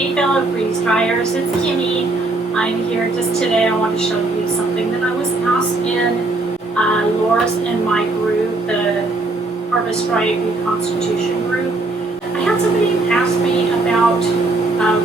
Hey fellow freeze dryers, it's Kimmy. I'm here just today. I want to show you something that I was asked in Laura's and my group, the Harvestright Reconstitution group. I had somebody ask me about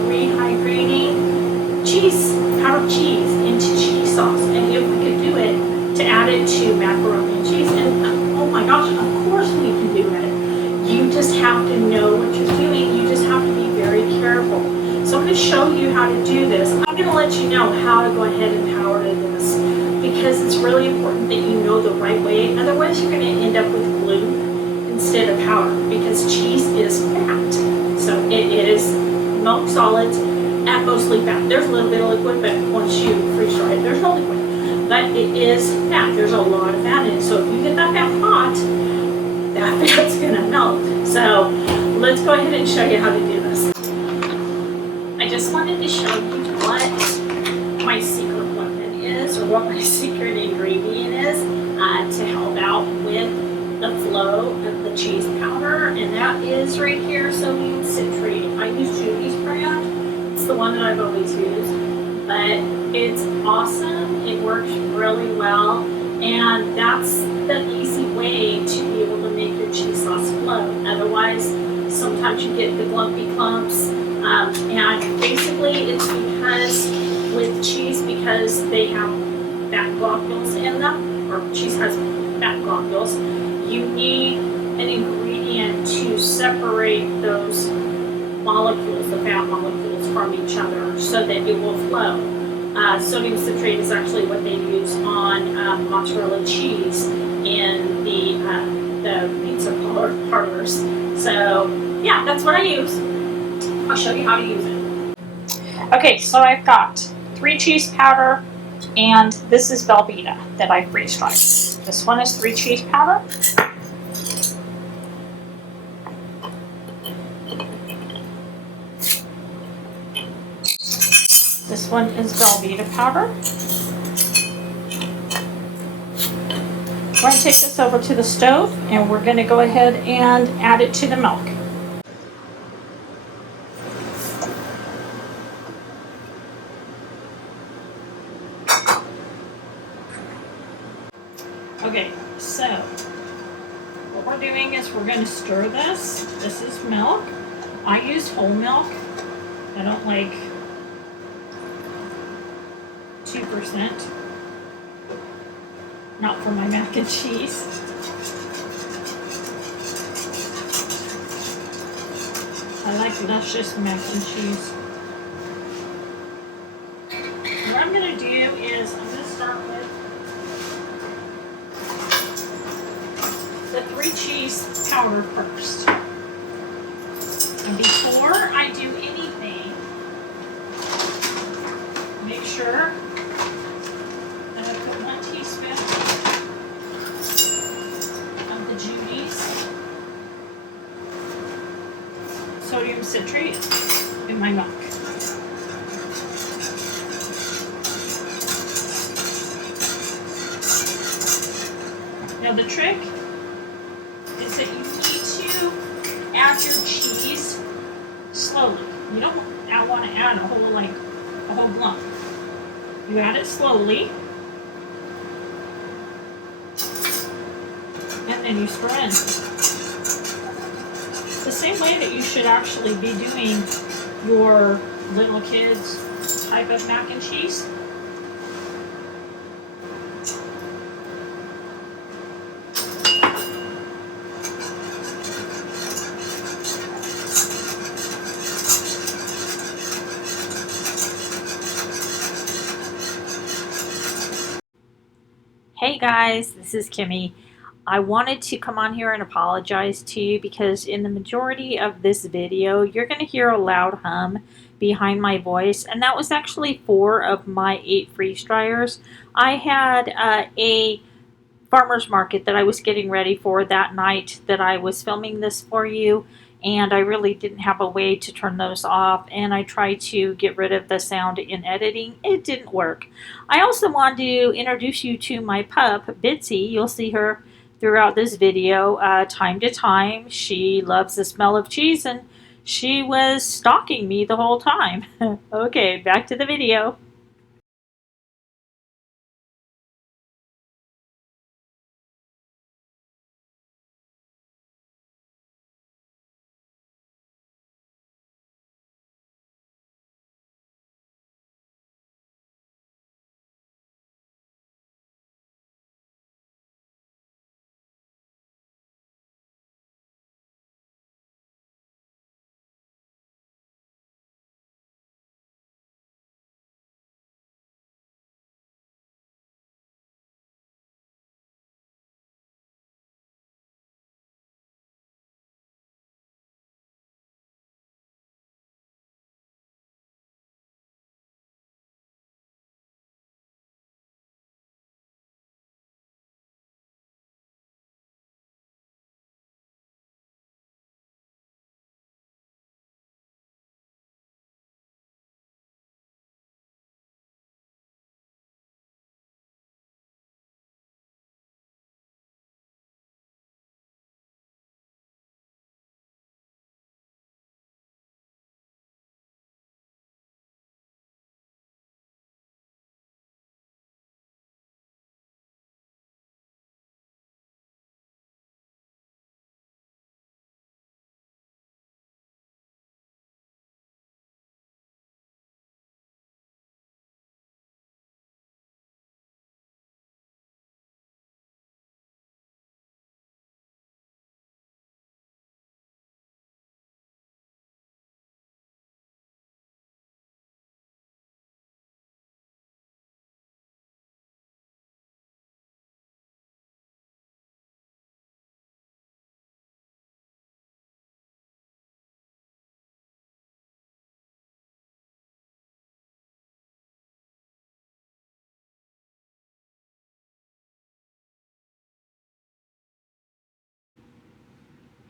rehydrating cheese, powdered cheese into cheese sauce, and if we could do it to add it to macaroni and cheese. And oh my gosh, of course we can do it. You just have to know what you're doing. You just have to be very careful. So I'm going to show you how to do this. I'm going to let you know how to go ahead and powder this because it's really important that you know the right way. Otherwise, you're going to end up with glue instead of powder because cheese is fat. So it is milk solids and mostly fat. There's a little bit of liquid, but once you freeze dry it, there's no liquid. But it is fat. There's a lot of fat in it. So if you get that fat hot, that fat's going to melt. So let's go ahead and show you how to do this. I just wanted to show you what my secret weapon is, or what my secret ingredient is to help out with the flow of the cheese powder, and that is right here, sodium citrate. I use Judy's brand. It's the one that I've always used, but it's awesome. It works really well, and that's the easy way to be able to make your cheese sauce flow. Otherwise, sometimes you get the lumpy clumps. And basically it's because with cheese, because they have fat globules in them, or cheese has fat globules, you need an ingredient to separate those molecules, the fat molecules, from each other so that it will flow. Sodium citrate is actually what they use on mozzarella cheese in the pizza parlors. So yeah, that's what I use. I'll show you how to use it. Okay, so I've got 3 cheese powder, and this is Velveeta that I freeze dried. This one is 3 cheese powder. This one is Velveeta powder. We're going to take this over to the stove, and we're going to go ahead and add it to the milk. Okay, so what we're doing is we're going to stir this. This is milk. I use whole milk. I don't like 2%. Not for my mac and cheese. I like Lucious mac and cheese. What I'm going to do is I'm going to start with the 3 cheese powder first. And before I do anything, make sure that I put 1 teaspoon of the Judy's sodium citrate in my milk. Now the trick is that you need to add your cheese slowly. You don't want to add a whole lump. You add it slowly, and then you stir in. The same way that you should actually be doing your little kids type of mac and cheese. Hey guys, this is Kimmy. I wanted to come on here and apologize to you because in the majority of this video, you're going to hear a loud hum behind my voice, and that was actually 4 of my 8 freeze dryers. I had a farmer's market that I was getting ready for that night that I was filming this for you, and I really didn't have a way to turn those off, and I tried to get rid of the sound in editing. It didn't work. I also wanted to introduce you to my pup, Bitsy. You'll see her throughout this video time to time. She loves the smell of cheese, and She was stalking me the whole time. Okay, back to the video.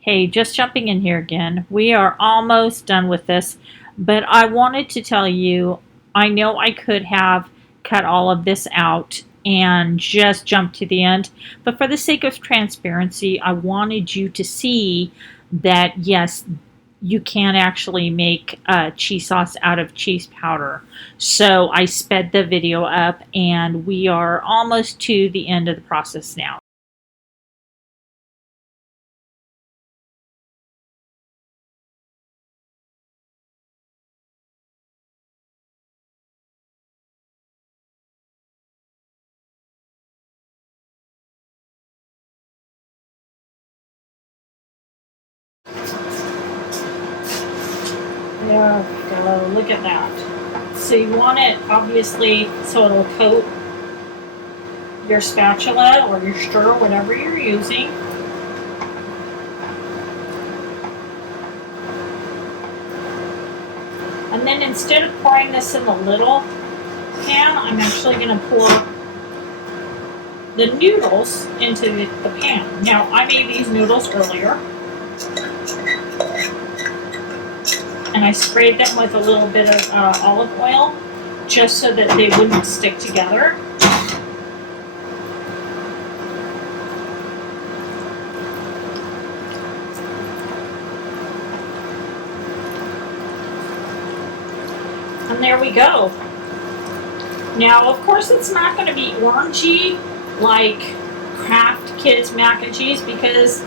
Hey, just jumping in here again. We are almost done with this, but I wanted to tell you I know I could have cut all of this out and just jump to the end, but for the sake of transparency, I wanted you to see that yes, you can actually make cheese sauce out of cheese powder. So I sped the video up and we are almost to the end of the process now. There we go. Look at that. So you want it obviously so it'll coat your spatula or your stir, whatever you're using. And then instead of pouring this in the little pan, I'm actually going to pour the noodles into the pan. Now, I made these noodles earlier, and I sprayed them with a little bit of olive oil just so that they wouldn't stick together. And there we go. Now, of course, it's not going to be orangey like Kraft Kids mac and cheese because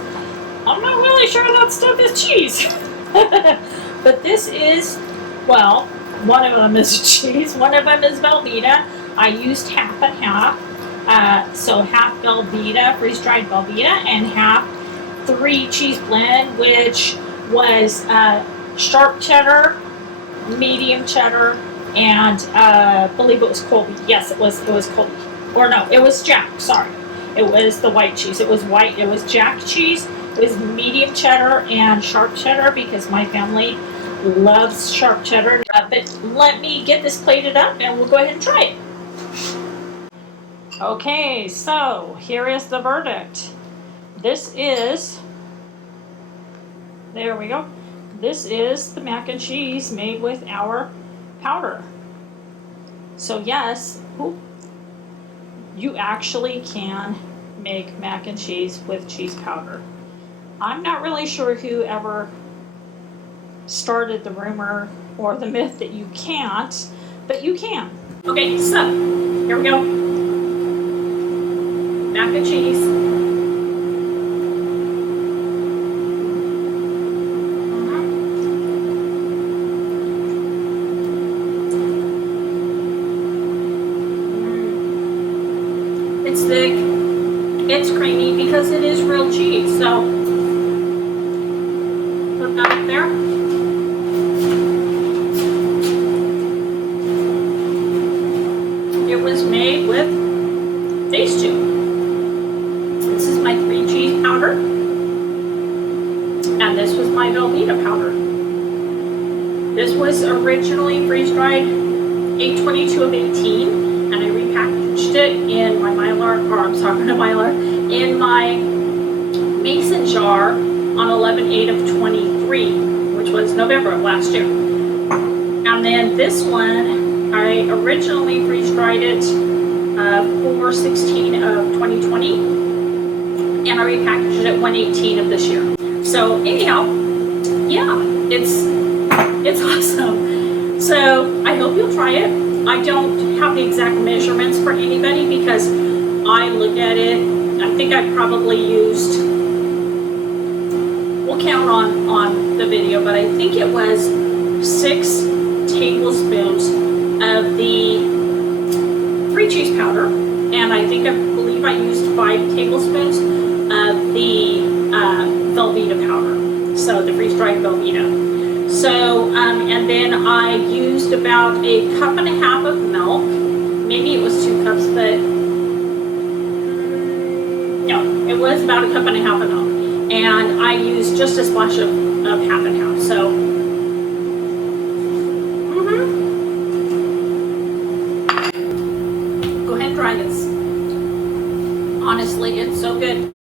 I'm not really sure that stuff is cheese. But this is, well, one of them is cheese, one of them is Velveeta. I used half and half. So half Velveeta, freeze-dried Velveeta, and half 3 cheese blend, which was sharp cheddar, medium cheddar, and I believe it was Colby. Yes, it was Colby. Or no, it was Jack, sorry. It was the white cheese. It was white, it was Jack cheese. It was medium cheddar and sharp cheddar because my family loves sharp cheddar. But let me get this plated up and we'll go ahead and try it. Okay, so here is the verdict. This is, there we go. This is the mac and cheese made with our powder. So yes, you actually can make mac and cheese with cheese powder. I'm not really sure who ever started the rumor or the myth that you can't, but you can. Okay, so here we go. Mac and cheese. It's thick, it's creamy because it is real cheese, so put that up there. It was made with phase 2. This is my 3 cheese powder, and this was my Velveeta powder. This was originally freeze-dried 8/22 of 18. And I repackaged it in my Mylar, or I'm sorry, not Mylar, in my mason jar on 11/8 of 23, which was November of last year. And then this one, I originally freeze-dried it 4/16 of 2020, and I repackaged it at 1/18 of this year. So anyhow, yeah, it's awesome. So I hope you'll try it. I don't have the exact measurements for anybody because I looked at it. I think I probably used, we'll count on the video, but I think it was 6 tablespoons of the 3 cheese powder, and I believe I used 5 tablespoons of the Velveeta powder, so the freeze-dried Velveeta. So, and then I used about 1.5 cups of milk. Maybe it was 2 cups, but no, it was about 1.5 cups of milk. And I used just a splash of half and half. So, go ahead and try this. Honestly, it's so good.